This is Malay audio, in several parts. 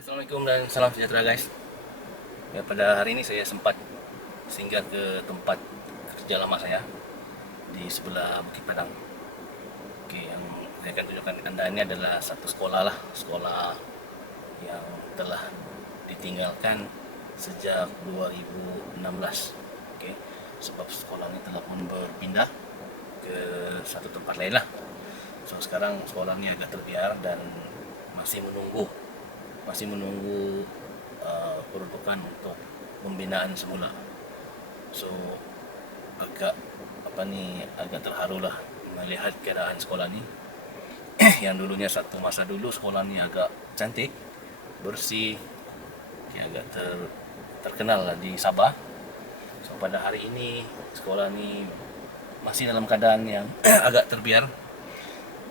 Assalamualaikum dan salam sejahtera guys. Ya, pada hari ini saya sempat singgah ke tempat kerja lama saya di sebelah Bukit Padang. Oke, yang saya akan tunjukkan anda ini adalah satu sekolah lah, sekolah yang telah ditinggalkan sejak 2016. Oke, sebab sekolah ini telah pun berpindah ke satu tempat lain lah. So sekarang sekolah ini agak terbiar dan masih menunggu peruntukan untuk pembinaan semula. So agak terharu lah melihat keadaan sekolah ni yang dulunya satu masa dulu sekolah ni agak cantik, bersih, agak terkenal lah di Sabah. So pada hari ini sekolah ni masih dalam keadaan yang agak terbiar,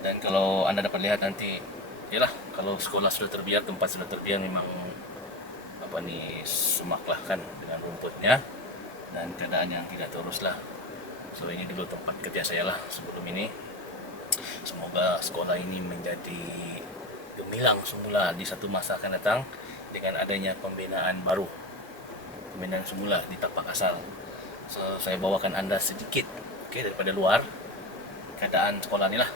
dan kalau anda dapat lihat nanti, yalah, kalau sekolah sudah terbiar, tempat sudah terbiar, memang semak lah kan dengan rumputnya dan keadaan yang tidak terurus lah. So ini dulu tempat kerja saya lah sebelum ini. Semoga sekolah ini menjadi gemilang semula di satu masa akan datang dengan adanya pembinaan baru, pembinaan semula di tapak asal. So saya bawakan anda sedikit daripada luar keadaan sekolah ni lah.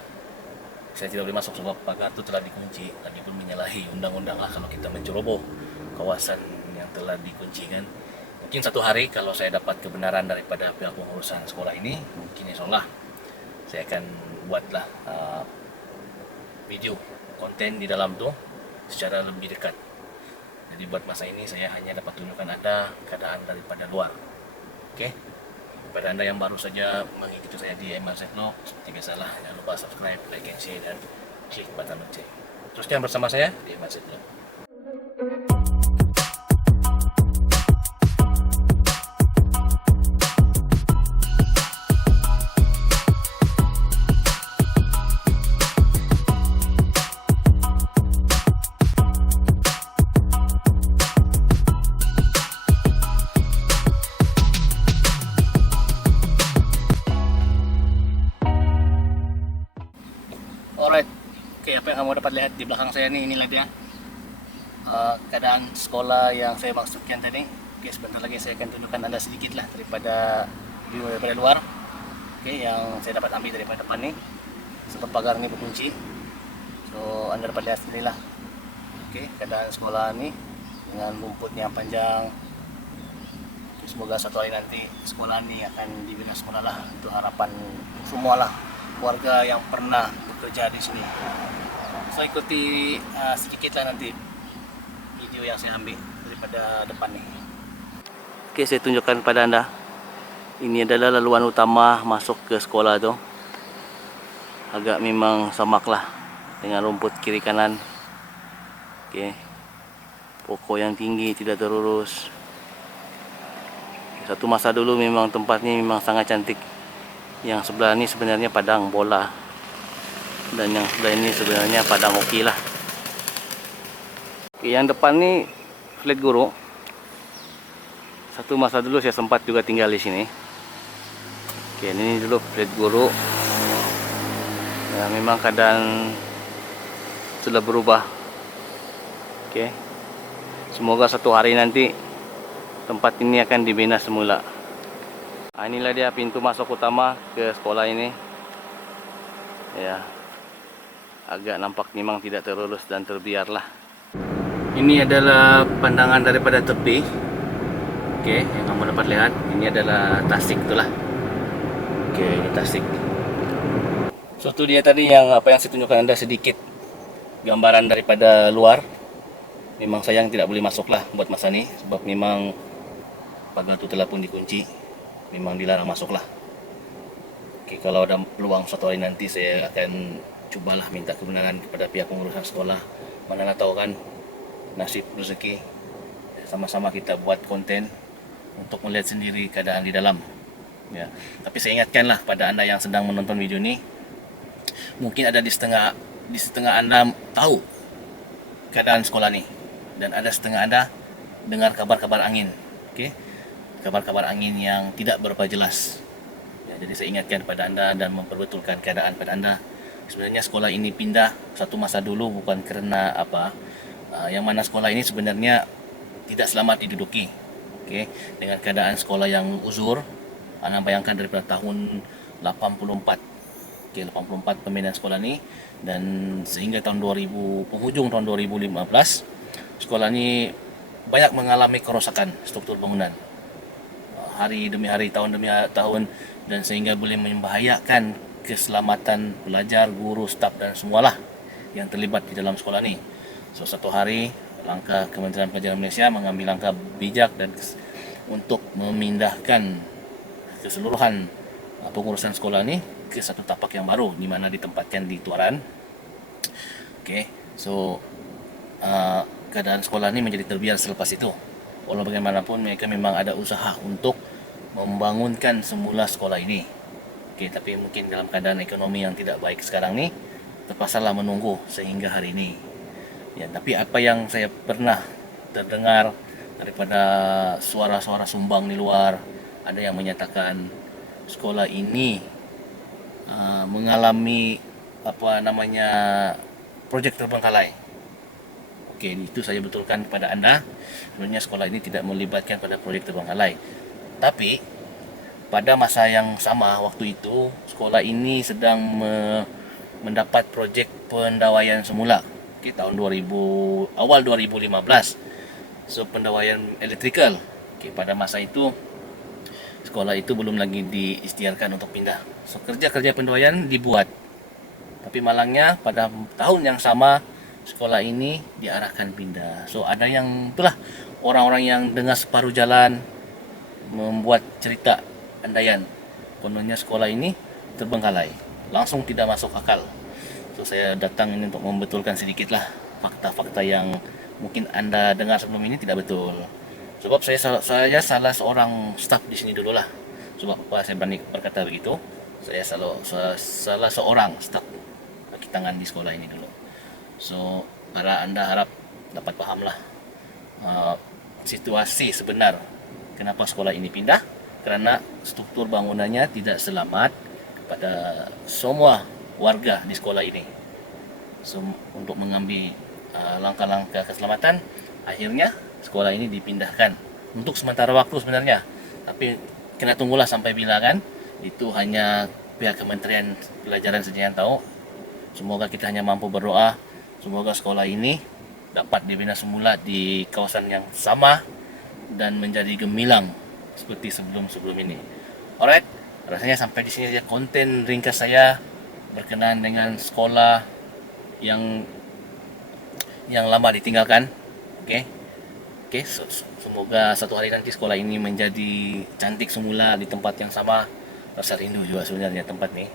Saya tidak boleh masuk sebab pagar itu telah dikunci, lagi pun menyalahi undang-undang lah kalau kita menceroboh kawasan yang telah dikunci kan. Mungkin satu hari kalau saya dapat kebenaran daripada pihak pengurusan sekolah ini, mungkin insyaAllah saya akan buatlah video konten di dalam tu secara lebih dekat. Jadi buat masa ini saya hanya dapat tunjukkan anda keadaan daripada luar. Oke, pada anda yang baru saja mengikuti saya di MRZ Vlog, seperti biasalah jangan lupa subscribe, like and share, dan klik button lonceng. Teruskan bersama saya di MRZ Vlog. Alright, oke, apa yang kamu dapat lihat di belakang saya ini, inilah dia keadaan sekolah yang saya maksudkan tadi. Oke, sebentar lagi saya akan tunjukkan anda sedikit lah daripada view daripada luar. Oke, yang saya dapat ambil daripada depan ni, sebab pagar ni berkunci. So anda dapat lihat sendiri lah. Oke, keadaan sekolah ni dengan rumputnya panjang. Oke, semoga satu hari nanti sekolah ni akan dibina semula lah. Itu harapan semua lah warga yang pernah bekerja di sini. So ikuti sedikit lah nanti video yang saya ambil daripada depan ni. Oke, saya tunjukkan pada anda. Ini adalah laluan utama masuk ke sekolah tu. Agak memang samak lah dengan rumput kiri kanan. Oke, pokok yang tinggi tidak terurus. Satu masa dulu memang tempat ni memang sangat cantik. Yang sebelah ini sebenarnya padang bola, dan yang sebelah ini sebenarnya padang hoki lah. Oke, yang depan ini flat guru. Satu masa dulu saya sempat juga tinggal di sini. Oke, ini dulu flat guru. Ya, memang keadaan sudah berubah. Oke, semoga satu hari nanti tempat ini akan dibina semula. Inilah dia pintu masuk utama ke sekolah ini. Ya, agak nampak memang tidak terurus dan terbiar lah. Ini adalah pandangan daripada tepi. Oke, yang kamu dapat lihat, ini adalah Tasik itulah. Oke, ini Tasik. Suatu dia tadi yang saya tunjukkan anda sedikit gambaran daripada luar. Memang sayang tidak boleh masuk lah buat masa ini, sebab memang pagar itu telah pun dikunci. Memang dilarang masuk lah. Oke, kalau ada peluang suatu hari nanti saya akan cubalah minta kebenaran kepada pihak pengurusan sekolah. Mana tahu kan, nasib rezeki, sama-sama kita buat konten untuk melihat sendiri keadaan di dalam. Ya, tapi saya ingatkanlah pada anda yang sedang menonton video ini, mungkin ada di setengah anda tahu keadaan sekolah ini, dan ada setengah anda dengar kabar-kabar angin. Oke, kabar-kabar angin yang tidak berapa jelas. Ya, jadi saya ingatkan pada anda dan memperbetulkan keadaan pada anda. Sebenarnya sekolah ini pindah satu masa dulu bukan karena yang mana sekolah ini sebenarnya tidak selamat diduduki. Okey, dengan keadaan sekolah yang uzur, anda bayangkan daripada tahun 84. Okey, 84 pembinaan sekolah ni, dan sehingga tahun 2000, penghujung tahun 2015, sekolah ni banyak mengalami kerosakan struktur bangunan. Hari demi hari, tahun demi tahun, dan sehingga boleh membahayakan keselamatan pelajar, guru, staf dan semualah yang terlibat di dalam sekolah ni. So satu hari langkah Kementerian Pelajaran Malaysia mengambil langkah bijak dan untuk memindahkan keseluruhan pengurusan sekolah ni ke satu tapak yang baru, di mana ditempatkan di Tuaran. Okey, so keadaan sekolah ni menjadi terbiar selepas itu. Walau bagaimanapun mereka memang ada usaha untuk membangunkan semula sekolah ini. Okey, tapi mungkin dalam keadaan ekonomi yang tidak baik sekarang ni, terpaksalah menunggu sehingga hari ini. Ya, tapi apa yang saya pernah terdengar daripada suara-suara sumbang di luar, ada yang menyatakan sekolah ini mengalami projek terbengkalai. Okey, itu saya betulkan kepada anda. Sebenarnya sekolah ini tidak melibatkan pada projek terbengkalai. Tapi pada masa yang sama waktu itu, sekolah ini sedang mendapat projek pendawaian semula. Okey, tahun awal 2015. So pendawaian elektrikal. Okey, pada masa itu sekolah itu belum lagi diisytiharkan untuk pindah. So kerja-kerja pendawaian dibuat. Tapi malangnya pada tahun yang sama sekolah ini diarahkan pindah. So ada yang itulah orang-orang yang dengar separuh jalan membuat cerita andaian kononnya sekolah ini terbengkalai. Langsung tidak masuk akal. So saya datang ini untuk membetulkan sedikitlah fakta-fakta yang mungkin anda dengar sebelum ini tidak betul. Sebab saya salah seorang staf di sini dululah. Sebab apa saya berani berkata begitu? Saya salah seorang staf kaki tangan di sekolah ini dulu. So para anda harap dapat pahamlah situasi sebenar kenapa sekolah ini pindah, kerana struktur bangunannya tidak selamat kepada semua warga di sekolah ini. So untuk mengambil langkah-langkah keselamatan, akhirnya sekolah ini dipindahkan untuk sementara waktu sebenarnya. Tapi kena tunggulah sampai bila kan. Itu hanya pihak Kementerian Pelajaran saja yang tahu. Semoga kita hanya mampu berdoa, semoga sekolah ini dapat dibina semula di kawasan yang sama dan menjadi gemilang seperti sebelum-sebelum ini. Alright, rasanya sampai di sini saja konten ringkas saya berkenaan dengan sekolah yang lama ditinggalkan. Okey, semoga satu hari nanti sekolah ini menjadi cantik semula di tempat yang sama. Rasa rindu juga sebenarnya tempat ni.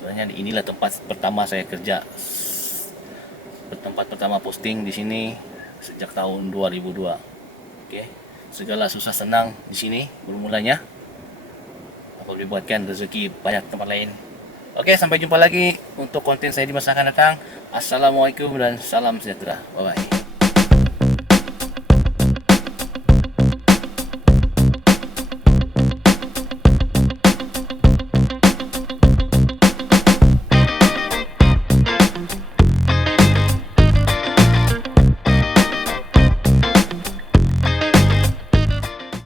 Sebenarnya inilah tempat pertama saya kerja, tempat pertama posting di sini sejak tahun 2002. Okey, segala susah senang di sini bermulanya. Apa boleh buatkan, rezeki banyak tempat lain. Okey, sampai jumpa lagi untuk konten saya di masa akan datang. Assalamualaikum dan salam sejahtera. Bye bye.